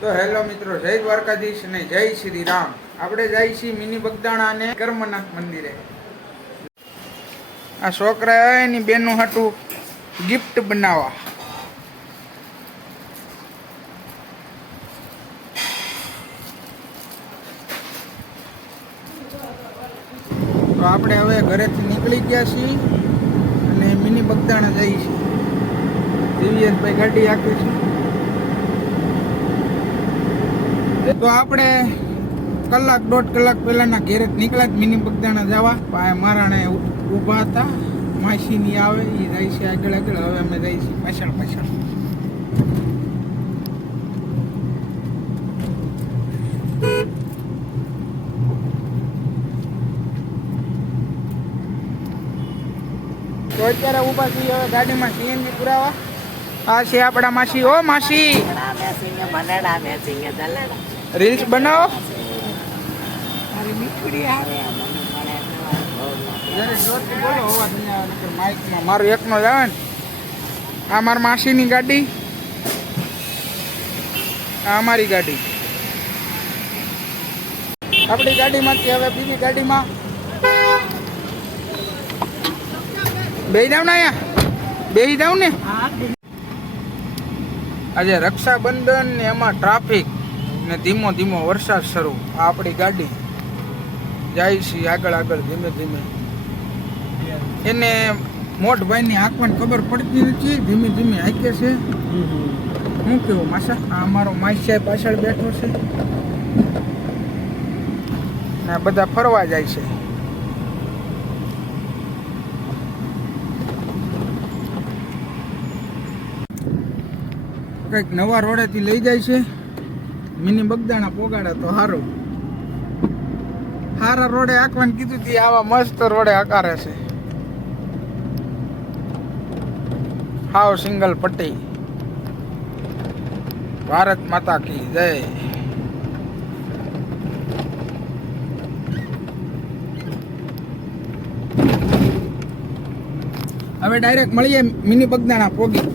તો હેલો મિત્રો, જય દ્વારકાધીશ અને જય શ્રી રામ. આપણે જઈએ છીએ મિની બગદાણા અને કર્મનાથ મંદિરે. આ છોકરા એની બેનું હાટું ગિફ્ટ બનાવવા. તો આપણે હવે ઘરેથી નીકળી ગયા છીએ અને મિની બગદાણા જઈએ છીએ. દિવ્યેશભાઈ ગાડી આપે છે. તો આપણે કલાક દોઢ કલાક પહેલાના ઘેરે નીકળ્યા મિની બગદાણા જવા. મારાને ઊભા હતા, માસીની આવે એ જાય છે આગળ આગળ. હવે અમે જઈએ છીએ પાછળ પાછળ. તો અત્યારે ઊભા છીએ હવે ગાડીમાં સીએનજી પુરાવા. આ છે આપણા માસી. ઓ માસી, રીલ્સ બનાવો. મારું એકનો જ આવે ને. આ મારા માસીની ગાડી, આ અમારી ગાડી. આપણી ગાડીમાંથી હવે બીજી ગાડીમાં બેસી જાવ ને. અહીંયા બેસી જાવ ને. આજે રક્ષાબંધન ને એમાં ટ્રાફિક ને ધીમો ધીમો વરસાદ શરૂ. આ આપણી ગાડી જાય છે આગળ આગળ ધીમે ધીમે. એને મોટભાઈની આંખમાં ખબર પડતી નથી, ધીમે ધીમે હાકે છે. શું કેવું માસા? આ અમારો માસી પાછળ બેઠો છે ને બધા ફરવા જાય છે. કંઈક નવા રોડેથી લઈ જાય છે. મિની બગદાણા પોગાડે તો સારું. સારા રોડે આંકવાનું કીધું હતી, આવા મસ્ત રોડે આકારે છે. હાવ સિંગલ પટ્ટી. ભારત માતા કી જય. હવે ડાયરેક્ટ મળીએ મિની બગદાણા પોગી.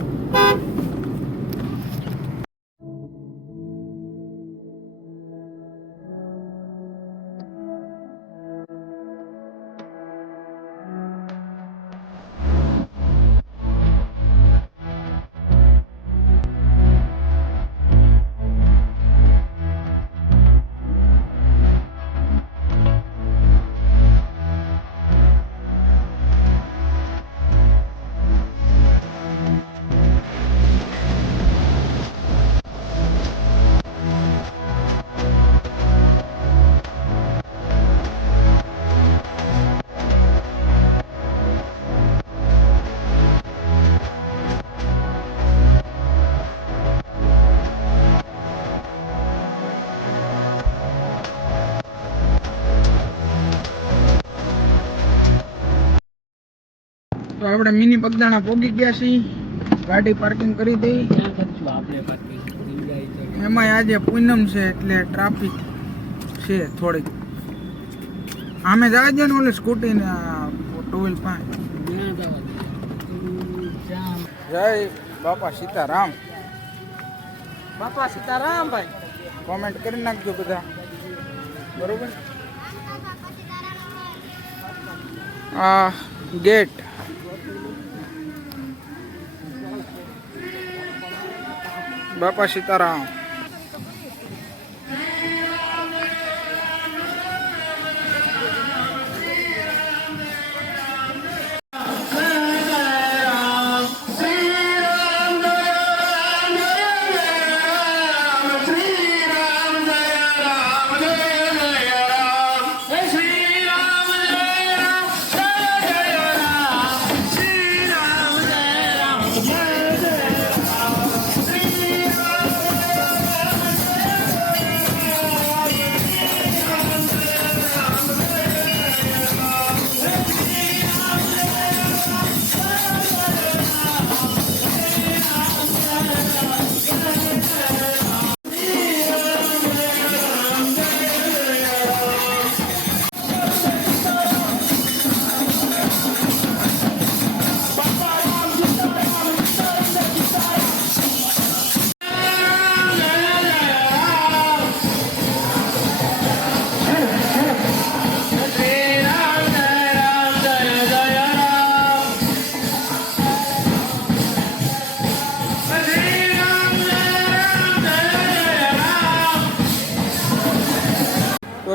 તો આપણે મિની બગદાણા પોગી ગયા છીએ. ગાડી પાર્કિંગ કરી દઈ. એમાં આજે પૂનમ છે એટલે ટ્રાફિક છે થોડીક. આમે જવા દે ને, ઓલે સ્કૂટી ને ટુ વ્હીલ પાંચ. જય બાપા સીતારામ. બાપા સીતારામ ભાઈ કોમેન્ટ કરી નાખજો બધા, બરોબર. આ ગેટ બાપા સીતારામ.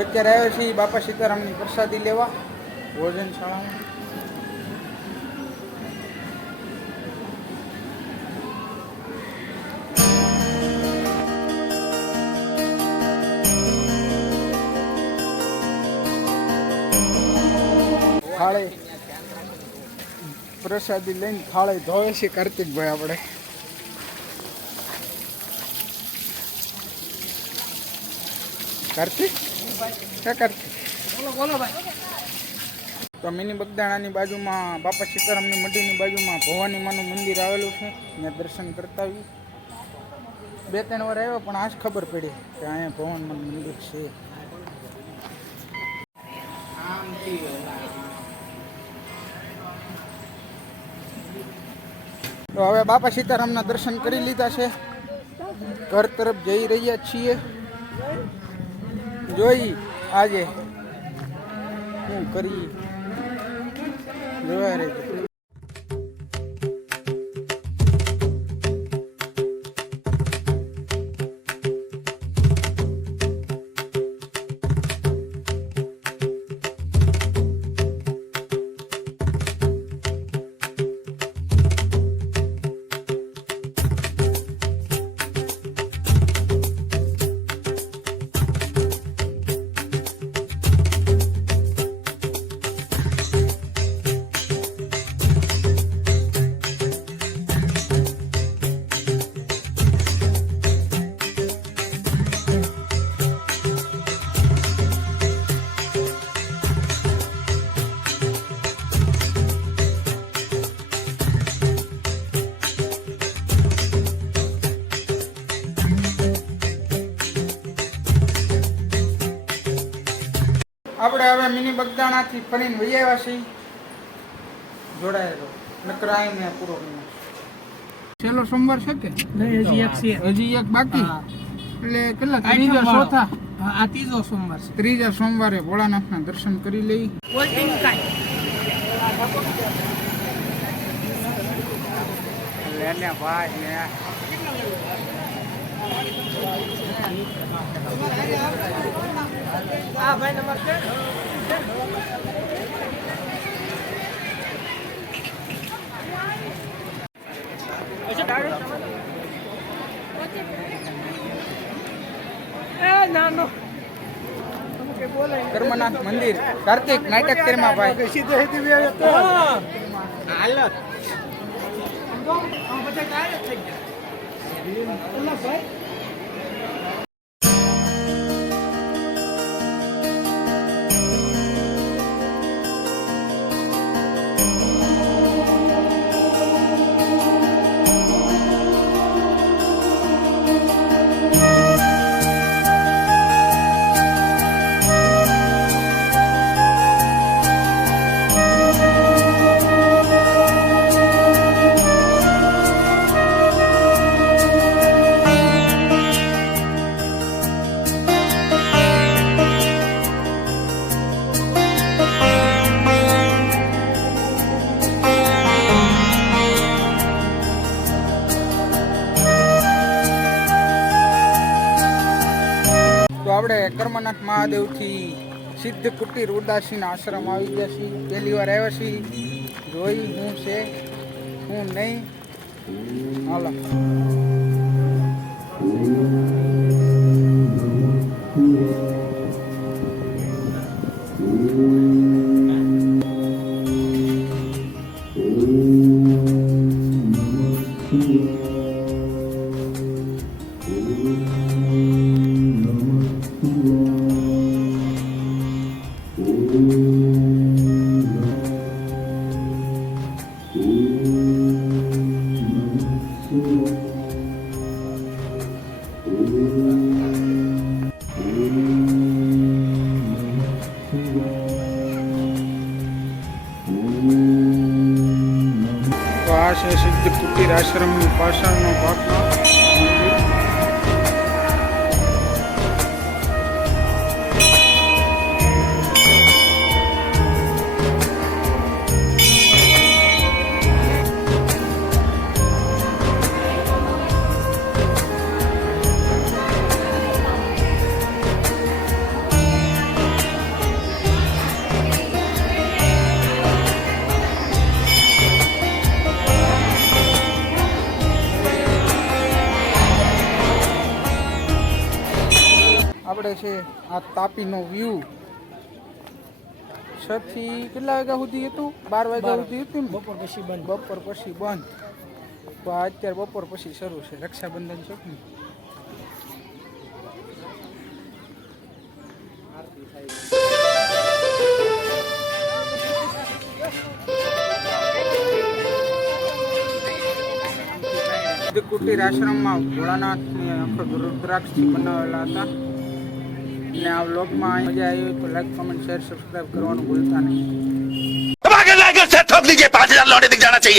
અત્યારે આવ્યા છીએ બાપા સીતારામની પ્રસાદી લેવા ભોજનશાળામાં. થાળે પ્રસાદી લઈને થાળે ધોવે છે કાર્તિકભાઈ આપણે. કાર્તિક ક્યાં કાર્તિક? બોલો ભાઈ. તો મિની બગદાણાની બાજુમાં બાપા સીતારામની મંદિરની બાજુમાં ભવાની માનું મંદિર આવેલું છે. ત્યાં દર્શન કરતા આવીએ. 2-3 વાર આવ્યો પણ આજ ખબર પડી કે અહીંયા ભવાન માનું મંદિર છે. તો હવે બાપા સીતારામના દર્શન કરી લીધા છે. ઘર તરફ જઈ રહ્યા છીએ. જોઈ આજે શું કરી જોયા રહેજો. આપણે હવે મિની બગદાણાથી ફરીને વહી આવ્યા છીએ. જોડાયેલો નકર આવીને પૂરો મહિનો. છેલ્લો સોમવાર છે કે હજી એક છે. હજી એક બાકી. એટલે કેટલા ત્રીજા ચોથા આ ત્રીજો સોમવાર છે. ત્રીજા સોમવારે ભોળાનાથના દર્શન કરી લઈ. લે ભાઈ લે. હા ભાઈ નમસ્તે. કર્મનાથ મંદિર કાર્તિક નાટક કર્મા ભાઈ. સીધે સીધી હાલત આપણે કર્મનાથ મહાદેવથી સિદ્ધ કુટીર ઉદાસીના આશ્રમ આવી ગયા છીએ. પહેલી વાર આવ્યા છીએ. જોઈ શું છે શું નહીં. હાલો તો આ છે સિદ્ધ કુટીર આશ્રમની પાછળનો ભાગનો મંદિર. આપણે છે આ તાપીનો વ્યૂ 6 થી કેટલા વાગ્યા સુધી હતું? 12 વાગ્યા સુધી હતું ને? બપોર પછી બંધ. બપોર પછી બંધ. તો આ અત્યારે બપોર પછી શરૂ છે. રક્ષાબંધન છે ને. કુટીર આશ્રમમાં ભોળાનાથને આખો રુદ્રાક્ષથી બનાવેલા હતા. અને આ વ્લોગમાં મજા આવી હોય તો લાઈક કમેન્ટ શેર સબસ્ક્રાઈબ કરવાનું ભૂલતા નહીં. ठोक दीजिए 5,000 लौटे दिख जाना चाहिए।